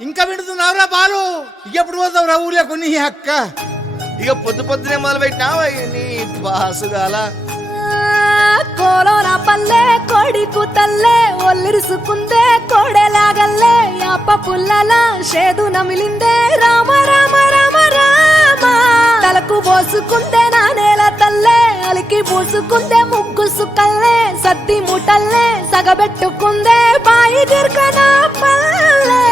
ఇంకా వింటున్నావురా బాలు? ఎప్పుడు పోతావురా ఊళ్ళో కొన్ని అక్క? ఇక పొద్దు పొద్దునే మొదలు పెట్టినావా నీ బాసుగాల? కోలోన పల్లె కోడి కూతల్లే ఒల్లిరుసుకుందే కోడెలాగల్లే యాప పుల్లల షేదు నమిలిందే రామ రామ రామ రామ తలకు పోసుకుందే నా నేల తల్లే అలికి పూసుకుందే ముగ్గు సుక్కల్లే సద్ది ముటల్లే సగబెట్టుకుందే బాయి దిర్కన పల్లె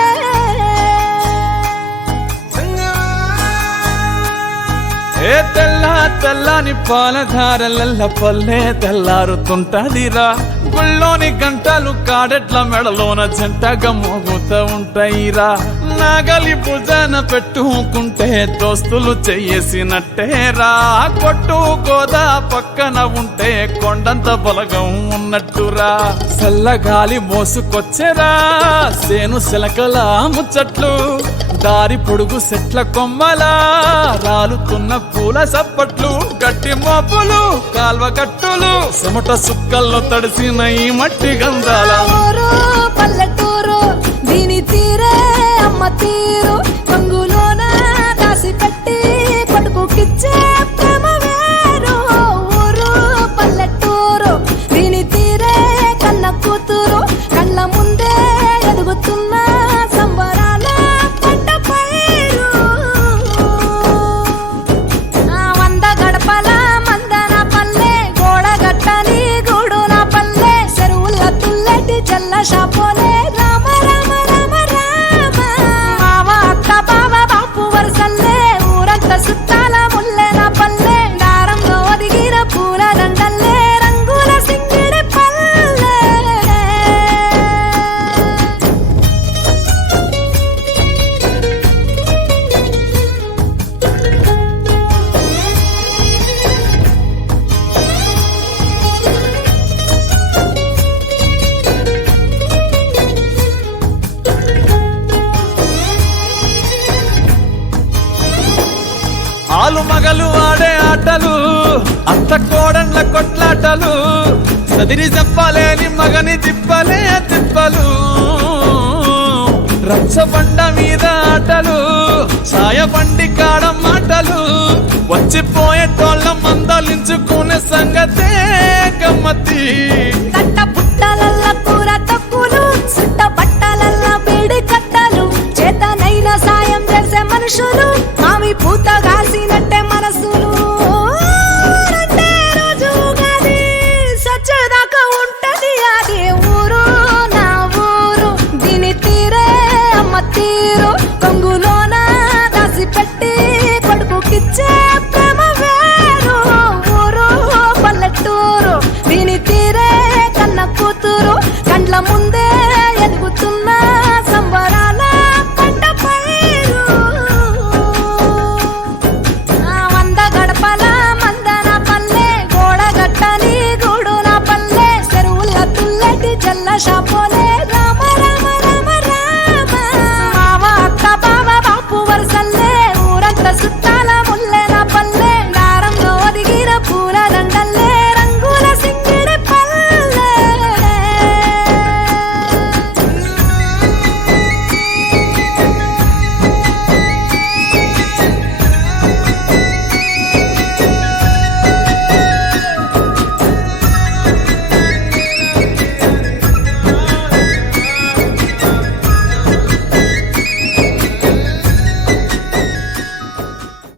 ఏ తెల్ల తెల్లని పాలధారలల్ల పల్లె తెల్లారుతుంటదిరా గుళ్ళోని గంటలు కాడెట్ల మెడలోన జంటగా మోగుతూ ఉంటాయిరా నాగలి భుజాన పెట్టుకుంటే దోస్తులు చెయ్యేసినట్టేరా కొట్టు గోదా పక్కన ఉంటే కొండంత బలగం ఉన్నట్టురా చల్లగాలి మోసుకొచ్చెరా సేను శిలకల ముచ్చట్లు దారి పొడుగు చెట్ల కొమ్మలా రాలుతున్న పూల సప్పట్లు గట్టి మోపులు కాల్వ గట్టులు చెమట సుక్కల్లో తడిసిన ఈ మట్టి గంధాల పల్లెటూరు దీని తీరే అమ్మ తీరు కొంగులోన దాసి పెట్టి కొడుకుకిచ్చే ప్రేమ వేరు ఊరు పల్లెటూరు దీని తీరే కన్న కూతురు కళ్ళ ముందే ఎదుగుతున్న సంబరాల పంట పైరు వంద గడపల మందన పల్లె గోడ గట్టని గూడు నా పల్లె చెరువుల తుల్లటి చల్ల షాపోలే రామ రామ రామ రామ మామ అత్త బావ బాపు వరసల్లే ఊరంత సుట్టాల ముల్లె నా పల్లె దారంలో ఒదిగిన పూల దండల్లే రంగుల సింగిడి పల్లె ఆలు మగలు ఆడే ఆటలు అత్త కోడన్ల కొట్లాటలు సదిరి చెప్పలేని మగని తిప్పలే తిప్పలు రచ్చబండ మీద ఆటలు ఛాయబండి కాడ మాటలు వచ్చిపోయేటోళ్ళ మందలించుకునే సంగతే గమ్మతి కట్ట